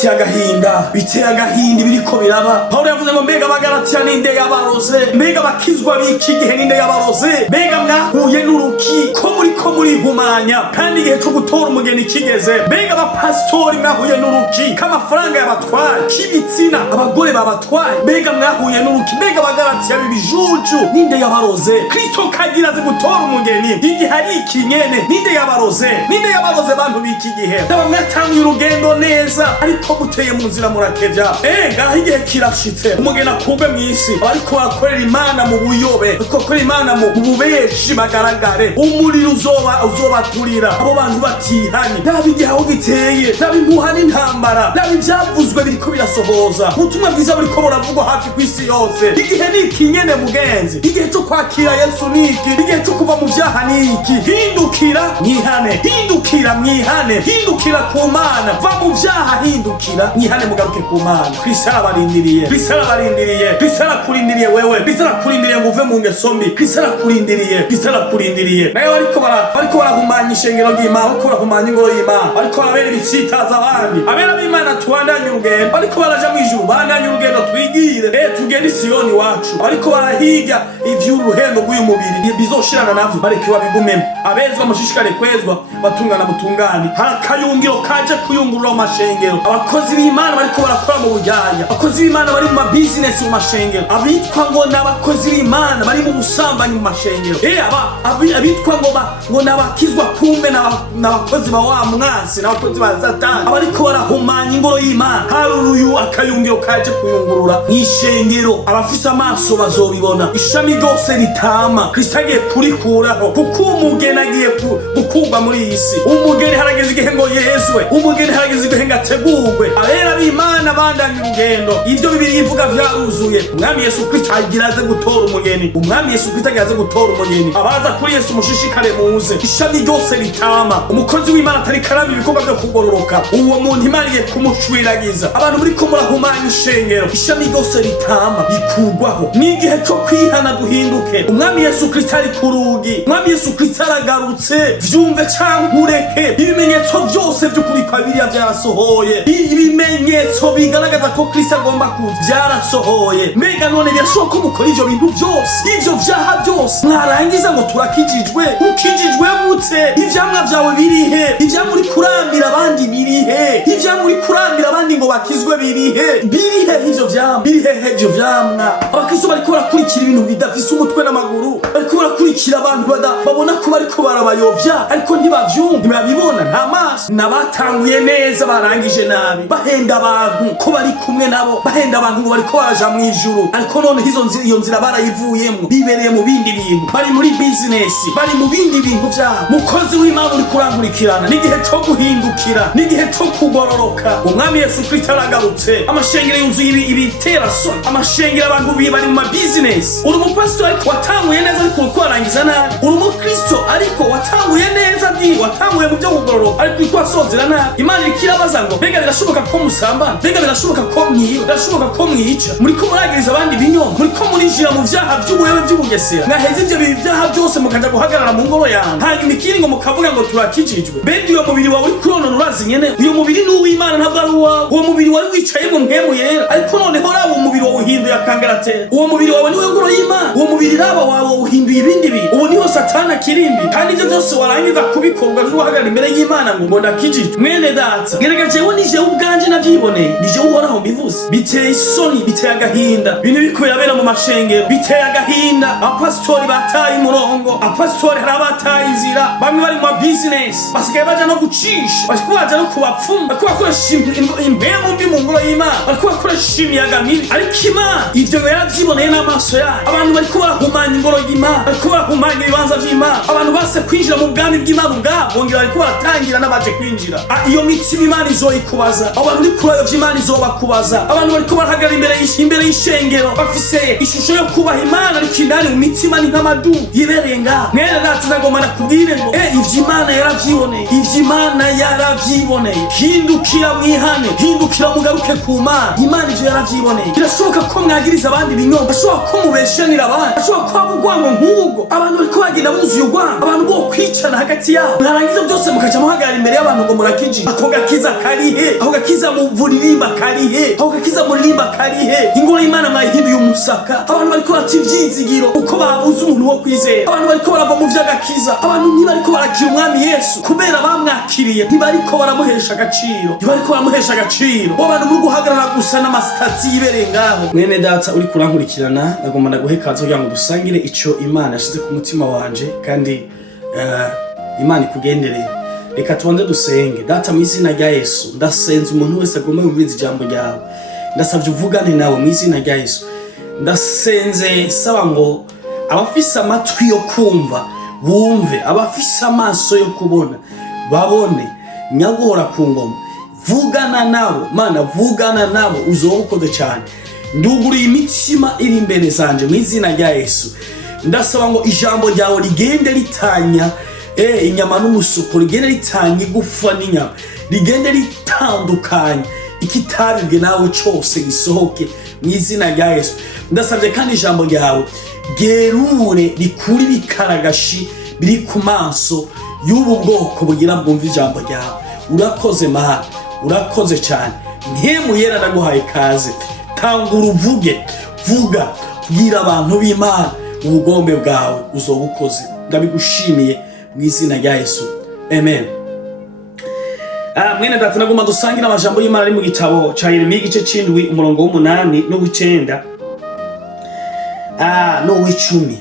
biteye agahinda, biteye agahinda biriko biraba. Pawulo yavuze ngo mbega abagalatiya ninde yabaroze, mbega abakizwa b'iki gihe ninde yabaroze, mbega mwahuye n'uruki ko muriko murihumanya kandi igihe cyo gutora umugeni kigeze, mbega abapasitori mwahuye n'uruki k'amafaranga yabatwaye, k'ibitsina abagore babatwaye, mbega mwahuye n'uruki, mbega abagalatiya b'ibijuju ninde yabaroze. Kristo kagira aze gutora umugeni igihe hari ikinyene, ninde yabaroze, ninde yabaroze bantu b'iki gihe. Ndaba mwatanguye urugendo neza ariko muteye mu nzira murakevya. Ngaho igihe kirashitse umugeni akugwe mw'isi, ariko bakorera Imana mu buyobe, bakorera Imana mu bubeshi bagaragare, umuriro uzobaturira abo bantu batihanye. Ndaba igihe aho giteye, ndaba impuha n'intambara, ndaba ivyavuzwe biriko birasohoza, ubutumwa bwiza buriko buravugwa hafi kw'isi yose. Igihe ni ikinyene mugenzi, igihe cyo kwakira Yesu niki, igihe cyo kuva mu vyaha niki. Hindukira mwihane, hindukira mwihane, hindukira ku Mana, va mu vyaha, hindukira mwihane, mugaruke ku Mana. Kristo arabarindiriye, Kristo arabarindiriye, Kristo arakurindiriye wewe, Kristo arakurindiriye ngo uve mu ngeso mbi, Kristo arakurindiriye, Kristo arakurindiriye. Nayo bariko barahumanya ishengero ry'Imana, bariko barahumanya ingoro y'Imana, bariko barabera ibitsitaza abandi. Abera b'Imana tubandanye urugendo, bariko baraja mw'ijuru, bandanye urugendo twigire, tugende i Siyoni wacu. Bariko barahiga ivy'uruhendo rw'uyu mubiri bizoshirana navyo, bareke babigumemo. Abezwa mushishikare kwezwa, batungana mutungane. Harakayungiro kaje kuyungurura mu mashengero. Abakozi b'Imana bariko barakora mu bujyaya, abakozi b'Imana bari mu ma business mu mashengero, abitwa ngo n'abakozi b'Imana bari mu busambanyi mu mashengero. Abitwa ngo n'abakizwa kumbe n'abakozi ba wa mwasi, n'abakozi ba Satani, abariko barahumanya ingoro y'Imana. Haruruyu akayungiro kaje kuyungurura mw'ishengero. Abafise amaso bazobibona, ishami ryose ritama Kristo agiye kurikuraho, kuko umugeni agiye gukurwa muri iyi si. Umugeni harageze igihe ngo yezwe, umugeni harageze igihe ngo ategurwe. Abera b'Imana bandanye urugendo, ivyo bibiri ivuga vyaruzuye. Umwami Yesu Kristo agira aze gutora umugeni, umwami Yesu Kristo agira aze gutora umugeni. Abaza kuri Yesu mushishikare muze, ishami ryose ritama. Umukozi w'Imana atari karama ibikorwa vyo kugororoka, uwo muntu Imana igiye kumushwiragiza. Abantu muriko murahumanya ishengero, ishami ryose ritama bikurwaho. Ni igihe cyo kwihana duhinduke. Umwami Yesu Kristo ari ku rugi, umwami Yesu Kristo aragarutse. Vyumve canke ureke, ibimenyetso vyose vy'ukuri kwa Bibiliya vyarasohoye, ibimenyetso bigaragaza ko Kristo agomba kuza vyarasohoye. Mbega none birashoboka ko mukora ivyo bintu vyose, ivyo vyaha vyose mwarangiza ngo turakijijwe? Ukijijwe gute? Ivyamwa vyawe birihe? Ivyamwa uri kurambira abandi birihe? Ivyamwa uri kurambira abandi ngo bakizwe birihe? Birihe ivyo vyamwa? Birihe ivyo vyamwa? Abakristo bariko barakurikira ibintu bidafise umutwe n'amaguru, bariko barakurikira abantu babona ko bariko barabayovya ariko ntibavyumva, ntibabibona, nta maso. Nabatanguye neza barangije nabi, bahenda abantu ko bari kumwe nabo, bahenda abantu ngo bariko baraja mw'ijuru, ariko none iyo nzira barayivuyemwo, bibereye mu bindi bintu, bari muri business, bari mu bindi bintu vyabo. Mukozi w'Imana uri kurankurikirana, n'igihe co guhindukira, n'igihe co kugororoka. Umwami Yesu Kristo aragarutse. Amashengero yuzuye ibitera so, amashengero abantu bari mu ma business. Uri umupastor ariko watanguye neza ariko uriko warangiza nabi. Uri umukristo ariko watanguye neza watanguye mu byo kugororoka ariko uriko wasozera nabi. Imana ikirabaza ngo mbega birashoboka ko musambana, mbega birashoboka ko mwiba, birashoboka ko mwica, muriko muragiriza abandi binyoma, muriko murinjira mu vyaha vy'ubuyewe vy'ubugesera. Mwaheze ivyo vyaha byose mukaja guhagarara mu ngoro yanyu, hanyuma ikindi ngo mukavuga ngo turakijijwe. Mbega uyo mubiri wawe uri kuronona urazi nyene, uyo mubiri ni uw'Imana ntabwo ari uwawe. Uwo mubiri wari wicayemwo mpwemu yera, ariko noneho raba uwo mubiri wawe uhinduye akangaratera. Uwo mubiri wawe niwe ngoro y'Imana, uwo mubiri raba wawe uhinduye ibindi bintu. Ubu niho Satani akirimbi, kandi ivyo vyose warangiza kubikora ugaje uhagarara imbere y'Imana ngo ndakijijwe. Mwene data, gereka jewe nije ubwanje navyiboneye, nije uhoraho mbivuze. Biteye isoni, biteye agahinda, bintu biko birabera mu mashengero, biteye agahinda. Apastori bataye umurongo, apastori hari abataye inzira, bamwe bari mu business, basigaye baja no gucisha, baja no kubapfumu, bariko bakoresha impemu mbi mu ngoro y'Imana, bariko bakoresha imiyaga mibi. Ariko Imana ivyo yaravyiboneye n'amaso yayo. Abantu bariko barahumanya ingoro y'Imana, bariko barahumanya ibibanza vy'Imana. Abantu base kwinjira mu bwami bw'Imana ubwabo, bongera bariko baratangira n'abaje kwinjira. Iyo mitima Imana izoyikubaza, abantu uri kurayo vy'Imana izobakubaza. Abantu bariko barahagarara imbere y'ishengero bafise ishusho yo kubaha Imana, ariko indani mu mitima ni nk'amadu yibereye ngaho. Mwene data ndagomba nakubwire ngo ivyo Imana yaravyiboneye, ivyo Imana yaravyiboneye. Hindukira mwihane, hindukira mugaruke ku Mana. Imana ivyo yaravyiboneye. Birashoboka ko mwagiriza abandi binyoma, birashoboka ko mubeshanira abandi, birashoboka ko abugwango nk'ubwo. Abantu bariko bagenda buzuye urwango, abantu bo kwicana hagati yabo, mwarangiza byose mukaca muhagarara imbere y'abantu ngo murakije. Ako gakiza karihe? Ako gakiza muvuririmba karihe? Ako gakiza muririmba karihe? Ingoro y'Imana mwayihinduye umusaka, abantu bariko bata ivyizigiro uko babuze umuntu wo kwizera, abantu bariko barava mu vy'agakiza, abantu ntibariko barakira umwami Yesu kubera bamwakiriye, ntibariko baramuhesha agaciro, ntibariko baramuhesha agaciro. Bo bantu muri guhagarara gusa n'amasitati yibereye ngaho. Mwene data uri kurankurikirana, ndagomba ndaguhe kazo kugira ngo dusangire ico Imana yashize ku mutima wanje, kandi Imana ikugendereye. Reka tubanze dusenge. Data, mu izina rya Yesu ndasenze umuntu wese agomba yumviriza ijambo ryawe, ndasavye uvugane nawe mu izina rya Yesu. Ndasenze saba ngo abafise amatwi yo kumva bumve, abafise amaso yo kubona babone. Nyagora ku ngoma, vugana nabo Mana, vugana nabo, uzobukoze cyane. Nduguriye imitima iri imbere zanje mu izina rya Yesu. Ndasaba ngo ijambo ryawe rigende ritanya inyama n'umusuko, rigende ritanya igufa n'inyama, rigende ritandukanye ikitabibwe nawe cyose gisohoke mu izina rya Yesu. Ndasabye kandi ijambo ryawe gerure rikuri bikaragashi biri ku maso y'ubu bwoko bugira bwumva ijambo ryawe. Urakoze Mana, urakoze cyane. Mpemu yera ndaguhaye kaze, tangura uvuge, vuga, bwira abantu b'Imana ubugombe bwawe uzobukoze. Ndabigushimiye mu izina rya Yesu, amen. Mwene data, nagomba dusangira amajambo y'Imana ari mu gitabo ca Yeremiya igice c'indwi umurongo w'8 n'uw'9 n'uw'10.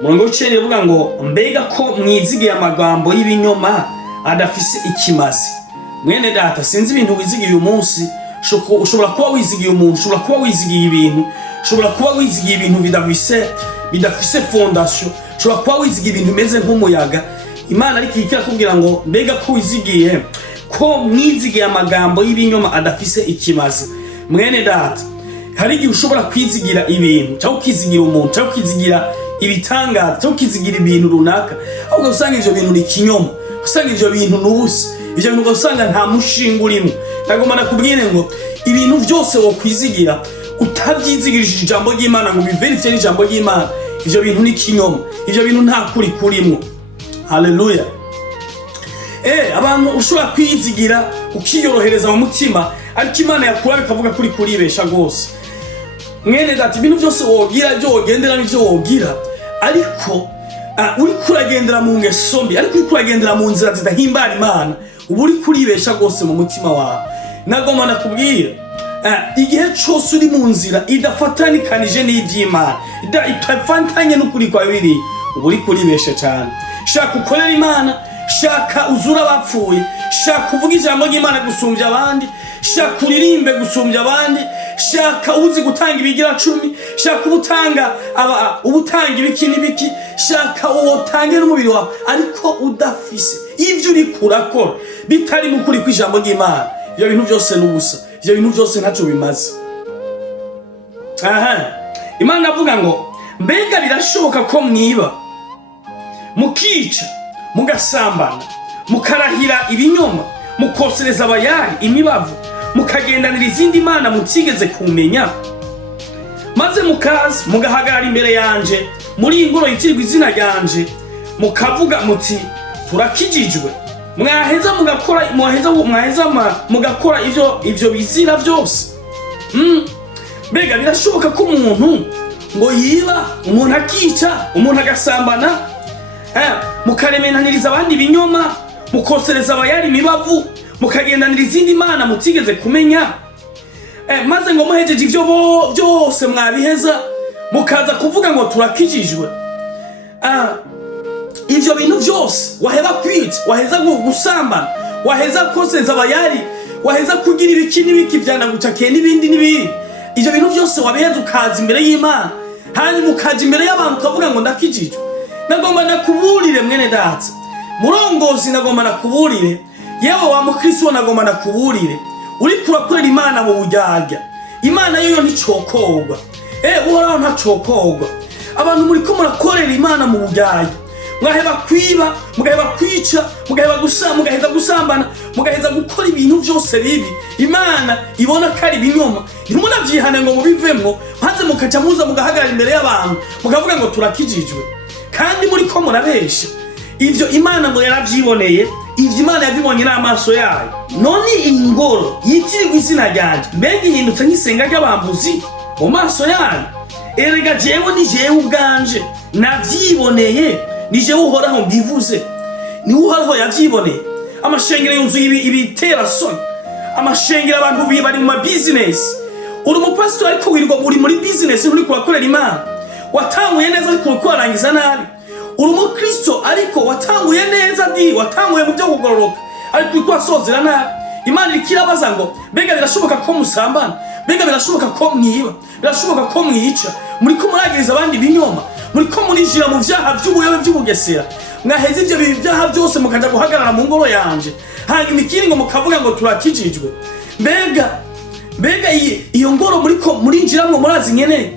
Umurongo w'9 uvuga ngo mbega ko mwizigiye amagambo y'ibinyoma adafise ikimazi. Mwene data, sinzi ibintu wizigiye uyu munsi. Ushobora kuba wizigiye umuntu, ushobora kuba wizigiye ibintu, ushobora kuba wizigiye ibintu bidafise fondation, ushobora kuba wizigiye ibintu bimeze nk'umuyaga. Imana ariko ikakubwira ngo mbega ko wizigiye, ko mwizigiye amagambo y'ibinyoma adafise ikimazi. Mwene data, hari igihe ushobora kwizigira ibintu, cyangwa ukizigira umuntu, cyangwa ukizigira ibitangaza, cyangwa ukizigira ibintu runaka, ahubwo usanga ivyo bintu ni kinyoma, usanga ivyo bintu n'ubusa, ivyo bintu usanga nta mushinga urimo. Ndagomba nakubwire ngo ibintu byose wo kwizigira utabyizigirishije ijambo ry'Imana ngo biverifye n'ijambo ry'Imana, ivyo bintu ni kinyoma, ivyo bintu nta kuri kurimo. Haleluya. Abantu ushobora kwizigira ukiyorohereza mu mutima, ariko Imana yakura bikavuga kuri kuribesha gose. Mwene data, ibintu byose wogira, byo wogendera n'ivyo wogira, ariko uri kuragendera mu ngeso mbi, ariko uri kuragendera mu nzira zidahimbara Imana, ubu uri kuribesha gose mu mutima wawe. Nagomba nakubwira, igihe cyose uri mu nzira idafatanikanije n'ivy'Imana, itafatanye n'ukuri kwa biri, ubu uri kuribesha cyane. Shaka ukorera Imana, shaka uzura abapfuye, shaka uvuga ijambo ry'Imana gusumbya abandi, shaka uririmbe gusumbya abandi, shaka uzi gutanga ibigira 10, shaka ubutanga ibiki n'ibiki, shaka uwotange n'umubiri wawe, ariko udafise ivyo uri kurakora bitari mu kuri kw'ijambo ry'Imana, ibyo bintu byose n'ubusa, ibyo bintu byose ntacyo bimaze. Imana avuga ngo mbega birashoboka ko mwiba, mukica, mugasambana, mukarahira ibinyoma, mukosereza abayari imibavu, mukagendanira izindi mana mutigeze kumenya, maze mukaza mugahagarara imbere yanje muri ingoro yitirirwa izina ryanje, mukavuga muti turakijijwe, mwaheza mugakora ivyo bizira byose. Mbega birashoboka ko umuntu ngo yiba, umuntu akica, umuntu agasambana, mukaremenaniriza abandi ibinyoma, mukosereza abayari imibavu, mukagendanira izindi mana mutigeze kumenya, maze ngo muhejeje ivyo byose mwabiheza mukaza kuvuga ngo turakijijwe. Ivyo bintu byose waheza kwica, waheza gusambana, waheza kosereza abayari, waheza kugira ibiki n'ibiki vyanagucakiye n'ibindi n'ibindi, ivyo bintu byose wabiheza ukaza imbere y'Imana, hanyuma ukaja imbere y'abantu ukavuga ngo ndakijijwe. Nagomba nakuburire mwene data, murongozi, nagomba nakuburire, yewe wa mukristo nagomba nakuburire, uri kurakorera Imana mu buryarya, Imana yo nticokogwa, uhoraho ntacokogwa. Abantu muri ko murakorera Imana mu buryarya, mwaheba kwiba, mugaheba kwica, mugaheza gusambana, mugaheza gukora ibintu byose bibi Imana ibona ko ari ibinyoma, ntimunavyihane ngo mubivemwo, maze mukaca muza mugahagarara imbere y'abantu mukavuga ngo turakijijwe. kandi muri ko murabesha. Ivyo Imana ngo yaravyiboneye, ivyo Imana yabibonye n'amaso yayo. None ingoro yitirirwa izina ryanje mbega ihindutse nk'isenga ry'abambuzi mu maso yayo? Erega jewe ni jewe ubwanje navyiboneye, ni jewe uhoraho mbivuze, ni uhoraho yavyiboneye. Amashengero yuzuye ibitera soni, amashengero abantu bari mu business. Uri umupastori ariko wirirwa uri muri business, uri kubakorera Imana. Watanguye neza ariko ukwarangiza nabi. Uri umukristo ariko watanguye neza watanguye mu byo kugororoka ariko ukwasozera nabi. Imana ikirabaza ngo mbega birashoboka ko musambana, mbega birashoboka ko mwiba, birashoboka ko mwica, muri ko muragiriza abandi binyoma, muri ko murijira mu vyaha by'ubuyobe by'ubugesera, mwaheze ivyo byaha byose mukaja guhagarara mu ngoro yanje, hanyuma ikindi ngo mukavuga ngo turakijijwe. Mbega iyo ngoro muri ko murinjiramwo murazi nyene?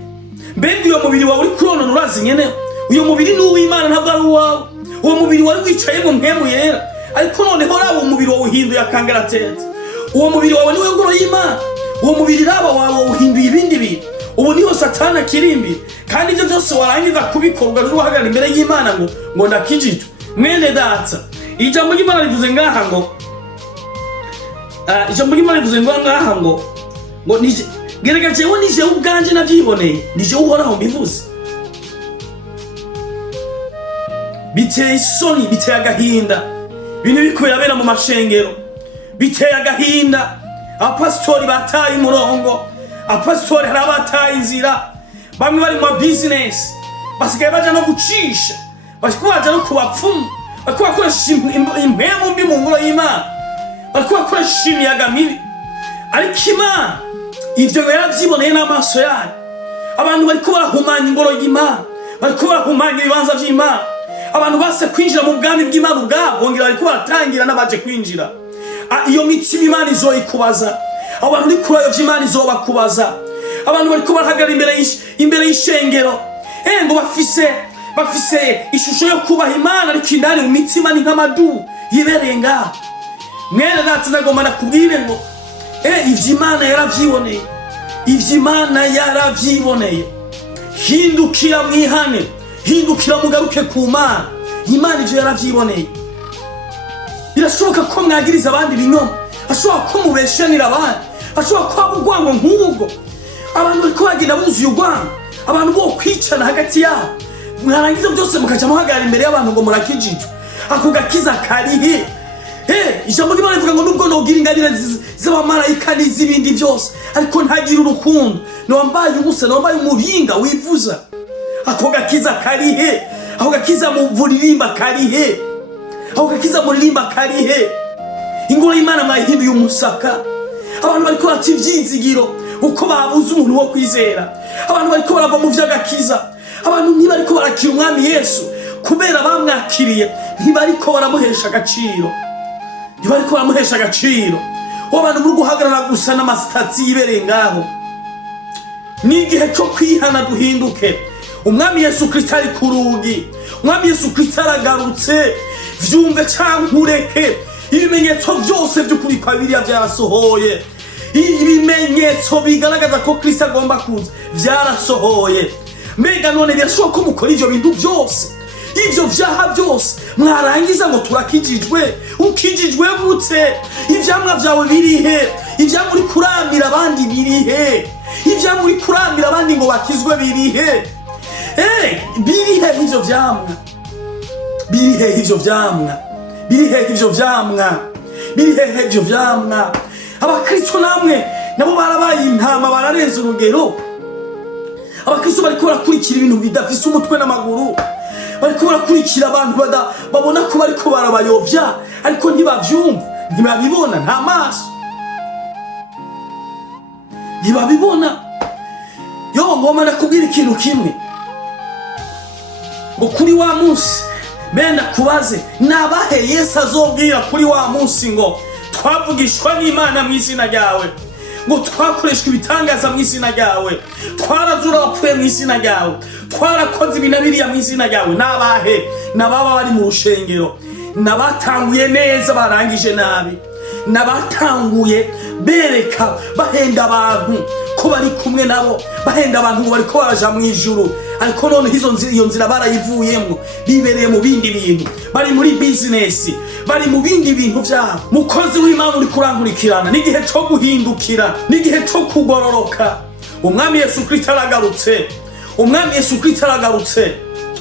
Mbega uyo mubiri wawe uri kuronona urazi nyene? Uyo mubiri ni uw'Imana ntabwo ari uwawe. Uwo mubiri wari wicaye mu mpemu yera, ariko noneho raba umubiri wawe uhinduye akangaratete. Uwo mubiri wawe niwe ngoro y'Imana. Uwo mubiri raba wawe uhinduye ibindi bintu. Ubu niho Satani akirimbi, kandi ivyo byose warangiza kubikora ugaje uhagarara imbere y'Imana ngo ndakijijwe. Mwene data, ijambo ry'Imana rivuze ngaha ngo nije gerega jewe nije ubwanje navyiboneye, nije uhoraho mbivuze. Biteye isoni, biteye agahinda bintu bikubera mu mashengero, biteye agahinda. Abapastori bataye umurongo, abapastori hari abataye inzira, bamwe bari mu business basigaye baja no gucisha, baja no kubapfumu, bakoresha impemu mbi mu ngoro y'Imana, bakoresha imiyaga mibi. Ariko Imana ivyo yaravyiboneye n'amaso yayo. Abantu bariko barahumanya ingoro y'Imana, bariko barahumanya ibibanza vy'Imana. Abantu base kwinjira mu bwami bw'Imana ubwabo bongera bariko baratangira n'abaje kwinjira. Iyo mitima Imana izoyikubaza, abantu uri kurayo vy'Imana izobakubaza. Abantu bariko barahagarara imbere y'ishengero ngo bafise ishusho yo kubaha Imana, ariko indani mu mitima ni nk'amadu yibereye ngaho. Mwene data ndagomba nakubwire ngo ivyo Imana yaravyiboneye, ivyo Imana yaravyiboneye. Hindukira mwihane, hindukira mugaruke ku Mana. Imana ivyo yaravyiboneye. Birashoboka ko mwagiriza abandi binyoma, ashobora ko mubeshanira abandi, ashobora ko abugwango nk'ubwo. Abantu bariko bagenda buzuye urwango, abantu bo kwicana hagati yabo, mwarangiza byose mukaja muhagarara imbere y'abantu ngo murakijijwe. Ako gakiza karihe? Ijambo ry'Imana rivuga ngo nubwo nogira ingabire z'abamarayika n'izibindi byose, ariko ntagira urukundo, niwambaye ubusa, niwambaye umuringa wivuza. Ako gakiza karihe? Ako gakiza muririmba karihe? Ako gakiza muririmba karihe? Ingoro y'Imana mwayihinduye umusaka. Abantu bariko bata ivyizigiro uko babuze umuntu wo kwizera. Abantu bariko barava mu vy'agakiza. Abantu ntibariko barakira umwami Yesu kubera bamwakiriye, ntibariko baramuhesha agaciro. Ntibariko baramuhesha agaciro. Abantu muri guhagarara gusa n'amasitati yibereye ngaho. Ni igihe cyo kwihana duhinduke. Umwami Yesu Kristo ari ku rugi, umwami Yesu Kristo aragarutse. Vyumve cyangwa ureke, ibimenyetso byose by'ukuri kwa Bibiliya byarasohoye. Ibimenyetso bigaragaza ko Kristo agomba kuza byarasohoye. Mbega none birashoboka ko mukora ivyo bintu byose, ivyo vyaha byose, mwarangiza ngo turakijijwe? Ukijijwe gute? Ivyamwa vyawe birihe? Ivyamwa uri kuramira abandi birihe? Ivyamwa uri kuramira abandi ngo bakizwe birihe? Birihe ivyo vyamwa? Birihe ivyo vyamwa? Birihe ivyo vyamwa? Birihe ivyo vyamwa? Abakristo namwe nabo barabaye intama, bararenza urugero. Abakristo bariko barakurikira ibintu bidafise umutwe n'amaguru, bariko barakurikira abantu babona ko bariko barabayovya, ariko ntibavyumva, ntibabibona, nta maso, ntibabibona. Ngoma nakubwira ikintu kimwe, ngo kuri wa munsi benda kubaze nabahe Yesu azobwira kuri wa munsi ngo twavugishwa n'Imana mu izina ryawe, ngo twakoreshwa ibitangaza mu izina ryawe, twarazura abapfuye mu izina ryawe, twarakoze ibinabiriya mu izina ryawe. Nabahe? Nababa bari mu rushengero, nabatanguye neza barangije nabi, nabatanguye bereka bahenda abantu ko bari kumwe nabo bahenda abantu ngo bariko baraja mu ijuru, ariko none iyo nzira barayivuyemwo, bibereye mu bindi bintu, bari muri business, bari mu bindi bintu vyabo. Mukozi w'Imana uri kurankurikirana, n'igihe cyo guhindukira, n'igihe cyo kugororoka. Umwami Yesu Kristo aragarutse, umwami Yesu Kristo aragarutse,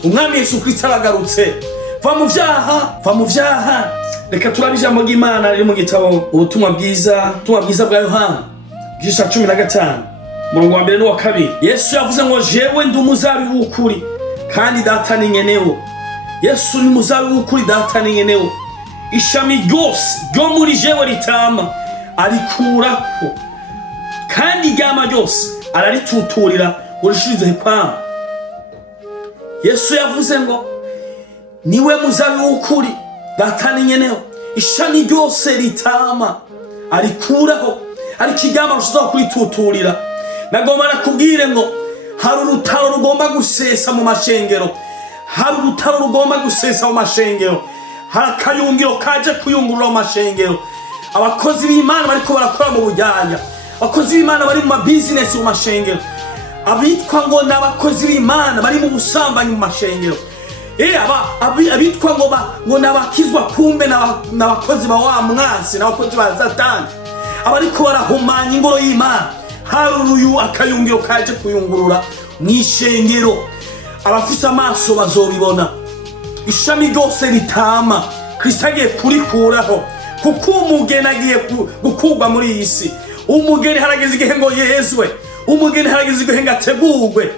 umwami Yesu Kristo aragarutse. Va mu vyaha, va mu vyaha. Reka turabe ijambo ry'Imana riri mu gitabo ubutumwa bwiza bwa Yohana igice 15 umurongo wa 1 n'uwa 2. Yesu yavuze ngo jewe ndi umuzabibu w'ukuri kandi data ni nyenewo. Yesu ni umuzabibu w'ukuri, data ni nyenewo. Ishami ryose ryo muri jewe ritama arikurako, kandi iryama ryose ararituturira urishirize kwama. Yesu yavuze ngo niwe muzabibu w'ukuri, data ni nyenewo. Ishami ryose ritama arikuraho, ariko iryama rushizaho kurituturira. Nagomba nakubwire ngo hari urutaro rugomba gusesa mu mashengero, hari urutaro rugomba gusesa mu mashengero, hari akayungiro kaje kuyungurura mu mashengero. Abakozi b'Imana bariko barakora mu bujyanya, abakozi b'Imana bari mu ma business mu mashengero, abitwa ngo n'abakozi b'Imana bari mu busambanyi mu mashengero, abitwa ngo n'abakizwa, kumbe n'abakozi ba wa mwasi, n'abakozi ba Satani, abariko barahumanya ingoro y'Imana. Haruruyu akayungiro kaje kuyungurura mw'ishengero. Abafise amaso bazobibona. Ishami ryose ritama Kristo agiye kurikuraho, kuko umugeni agiye gukurwa muri iyi si. Umugeni harageze igihe ngo yezwe, umugeni harageze igihe ngo ategurwe.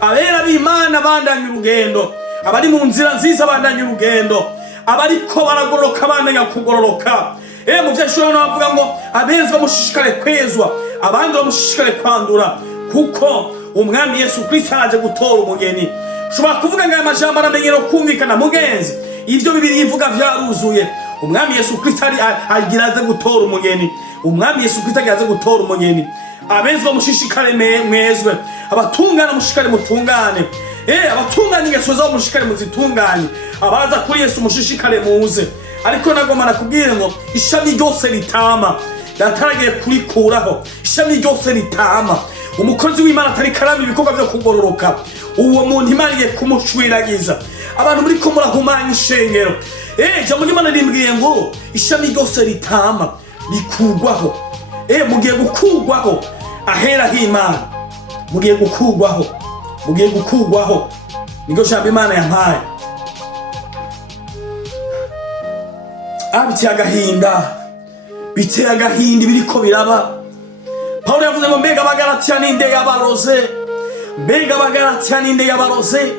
Abera b'Imana bandanye urugendo, abari mu nzira nziza bandanye urugendo, abariko baragororoka bandanye kugororoka. Mu vyashura bavuga ngo abezwa mushishikare kwezwa, abandi bamushishikare kwandura, kuko umwami Yesu Kristo araje gutora umugeni. Ushobora kuvuga ngo aya majambo aramenyero kumvikana mugenzi, ivyo Bibiliya ivuga vyaruzuye. Umwami Yesu Kristo agiraze gutora umugeni, umwami Yesu Kristo agiraze gutora umugeni. Abezwa mushishikare mwezwe, abatungana mushishikare mutungane, abatungana ingeso zabo mushishikare muzitunganye, abaza kuri Yesu mushishikare muze. Ariko nagomba nakubwire ngo ishami ryose ritama dataragiye kurikuraho, ishami ryose ritama. Umukozi w'Imana atari karama ibikorwa byo kugororoka, uwo muntu Imana igiye kumushwiragiza. Abantu muri ko murahumanya ishengero, jambo ry'Imana rimbwiye ngo ishami ryose ritama rikugwaho. Mugiye gukugwaho ahera h'Imana, mugiye gukugwaho, mugiye gukugwaho. Niko jambo Imana yampaye. Biteye agahinda, biteye agahinda biriko biraba. Paulo yavuze ngo mbega Abagalatiya ninde yabaroze, mbega Abagalatiya ninde yabaroze,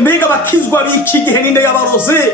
mbega bakizwa b'iki gihe ninde yabaroze,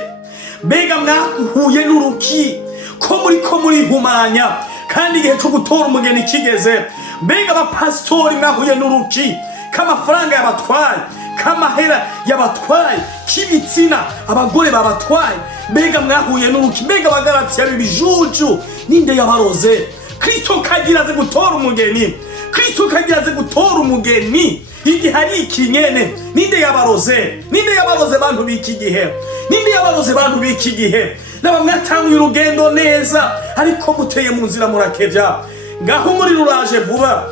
mbega mwahuye n'uruki ko muri humanya kandi igihe cyo gutora umugeni kigeze. Mbega abapasitori mwahuye n'uruki k'amafaranga yabatwaye, k'amahera yabatwaye, k'ibitsina abagore babatwaye. Mbega mwahuye n'uruki, mbega Abagalatiya b'ibijuju ninde yabaroze. Kristo kagiraze gutora umugeni, Kristo kagiraze gutora umugeni. Igihe hari ikinyene ninde yabaroze, ninde yabaroze bantu b'iki gihe, ninde yabaroze bantu b'iki gihe. N'abamwatanguye urugendo neza, ariko muteye mu nzira murakevya. Ngaho muri ruraje vuba,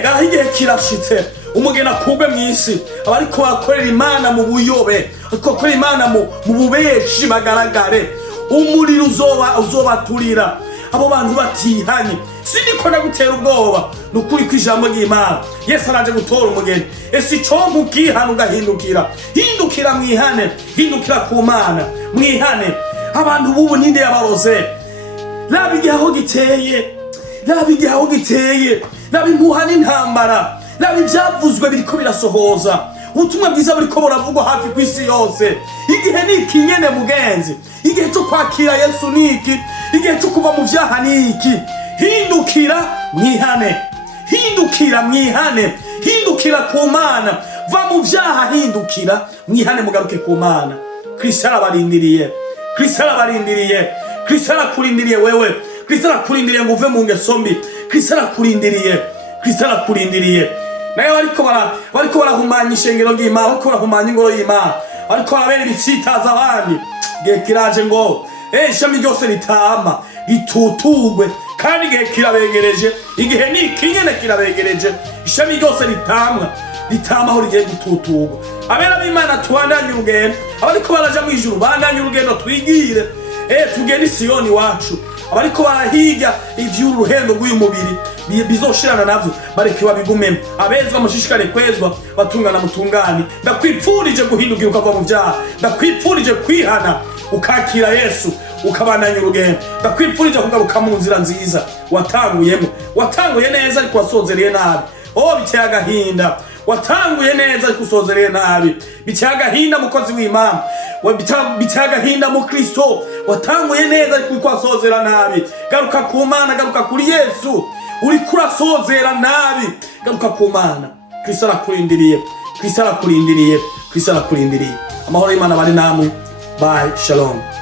ngaho igihe kirashitse umugeni akugwe mw'isi. Abariko bakorera Imana mu buyobe, ariko bakorera Imana mu bubeshi bagaragare, umuriro uzobaturira. Abo bantu batihanye, siniko ndagutera ubwoba, nukuri kw'ijambo ry'Imana. Yesu araje gutora umugeni. Ese icongo ukihana ugahindukira, hindukira mwihane, hindukira ku Mana mwihane. Abantu bubu ninde yabaroze. Raba igihe aho giteye, raba igihe aho giteye, raba impuha n'intambara, raba ivyavuzwe biriko birasohoza. Ubutumwa bwiza buriko buravugwa hafi kw'isi yose. Igihe niki nyene mugenzi, igihe cyo kwakira Yesu niki, igihe cyo kuva mu vyaha niki. Hindukira mwihane, hindukira mwihane, hindukira ku Mana. Va mu vyaha, hindukira mwihane, mugaruke ku Mana. Kristo arabarindiriye, Kristo arabarindiriye, Kristo arakurindiriye wewe, Kristo arakurindiriye ngo uve mu ngeso mbi, Kristo arakurindiriye, Kristo arakurindiriye. Nayo bariko barahumanya ishengero ry'Imana, bariko barahumanya ingoro y'Imana, bariko barabera ibitsitaza abandi. Gihe kiraje ngo ishami ryose ritama ritutugwe, kandi igihe kirabegereje, igihe ni ikinyene kirabegereje, ishami ryose ritamaho rigiye gututurwa. Abera b'Imana tubandanye urugendo, abariko baraja mu ijuru bandanye urugendo, twigire tugende Siyoni wacu. Abariko barahiga ivy'uruhendo rw'uyu mubiri bizoshirana navyo bareke babigumemo. Abezwa mushishikare kwezwa, batungana mutungani. Ndakwipfurije guhindukira ukava mu vyaha, ndakwipfurije kwihana ukakira Yesu ukabandanya urugendo. Ndakwipfurije kugaruka mu nzira nziza watanguyemo. Watanguye neza ariko wasozereye nabi. Biteye agahinda. Watanguye neza ariko usozereye nabi. Biteye agahinda mukozi w'Imana. Biteye agahinda mu Kristo. Watanguye neza ariko wasozera nabi. Garuka ku Mana, garuka kuri Yesu. Uri kurasozera nabi. Garuka ku Mana. Kristo arakurindiriye. Kristo arakurindiriye. Kristo arakurindiriye. Amahoro y'Imana bari namwe. Bye. Shalom.